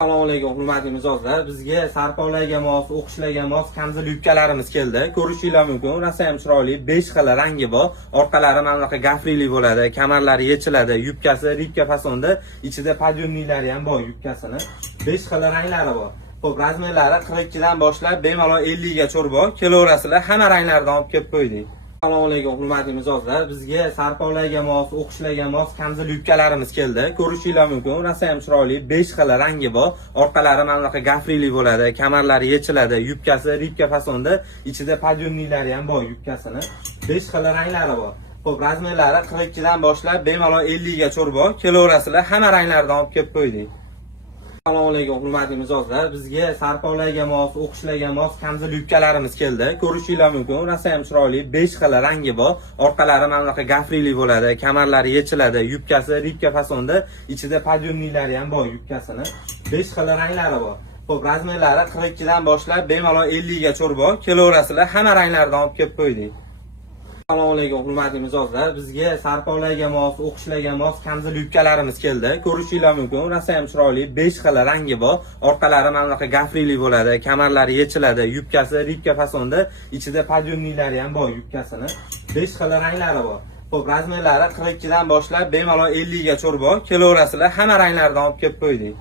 Assalomu alaykum hurmatli mijozlar. Bizga sarpolarga mos, o'qishlarga mos kamzul yubkalarimiz keldi. Ko'rishinglar mumkin. Rosa ham chiroyli, 5 xil rangi bor. Orqalari mana bunaqa gafrili bo'ladi, kamarlari yechiladi, yubkasi ribka fasonda, ichida podyumniklari ham bor yubkasini. 5 xil ranglari bor. Xo'p, razmerlari 42 dan boshlab bemalol 50 gacha bor. Kelaverasizlar, hamma ranglardan olib kelib qo'ydik. Assalomu alaykum hurmatli mijozlar. Bizga sarpolarga mos, o'qishlarga mos kamzul yubkalarimiz keldi. Ko'rishinglar mumkin. Rosa ham chiroyli, 5 xil rangi bor. Orqalari mana bunaqa gafrili bo'ladi, kamarlari yechiladi, yubkasi ribka fasonda, ichida podyumniklari ham bor yubkasini. 5 xil ranglari bor. Xo'p, razmerlari 42 dan boshlab bemalol 50 gacha bor. Kelaverasizlar, hamma ranglardan olib kelib qo'ydik. Assalomu alaykum hurmatli mijozlar. Bizga sarpolarga mos, o'qishlarga mos kamzul yubkalarimiz keldi. Ko'rishinglar mumkin. Rosa ham chiroyli, 5 xil rangi bor. Orqalari mana bunaqa gafrili bo'ladi, kamarlari yechiladi, yubkasi ribka fasonda, ichida podyumniklari ham bor yubkasini. 5 xil ranglari bor. Xo'p, razmerlari 42 dan boshlab bemalol 50 gacha bor. Kelaverasizlar, hamma ranglardan olib kelib qo'ydik. Assalomu alaykum hurmatli mijozlar. Bizga sarpolarga mos, o'qishlarga mos kamzul yubkalarimiz keldi. Ko'rishinglar mumkin. Rosa ham chiroyli, 5 xil rangi bor. Orqalari mana bunaqa gafrili bo'ladi, kamarlari yechiladi, yubkasi ribka fasonda, ichida podyumniklari ham bor yubkasini. 5 xil ranglari bor. Xo'p, razmerlari 42 dan boshlab bemalol 50 gacha bor. Kelaverasizlar, hamma ranglardan olib kelib qo'ydik.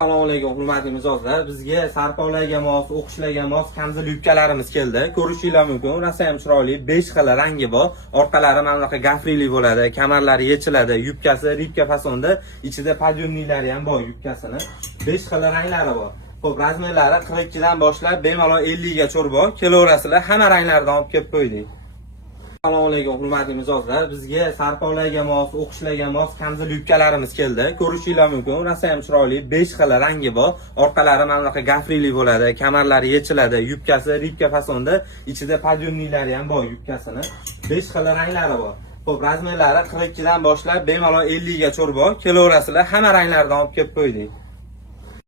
Assalomu alaykum hurmatli mijozlar. Bizga sarpolarga mos, o'qishlarga mos kamzul yubkalarimiz keldi. Ko'rishinglar mumkin. Rosa ham chiroyli, 5 xil rangi bor. Orqalari mana bunaqa gafrili bo'ladi, kamarlari yechiladi, yubkasi ribka fasonda, ichida podyumniklari ham bor yubkasini. 5 xil ranglari bor. Xo'p, razmerlari 42 dan boshlab bemalol 50 gacha bor. Kelaverasizlar, hamma ranglardan olib kelib qo'ydik. Assalomu alaykum hurmatli mijozlar. Bizga sarpolarga mos, o'qishlarga mos kamzul yubkalarimiz keldi. Ko'rishinglar mumkin. Rosa ham chiroyli, 5 xil rangi bor. Orqalari mana bunaqa gafrili bo'ladi, kamarlari yechiladi, yubkasi ribka fasonda, ichida podyumniklari ham bor yubkasini. 5 xil ranglari bor. Xo'p, razmerlari 42 dan boshlab bemalol 50 gacha bor. Kelaverasizlar, hamma ranglardan olib kelib qo'ydik.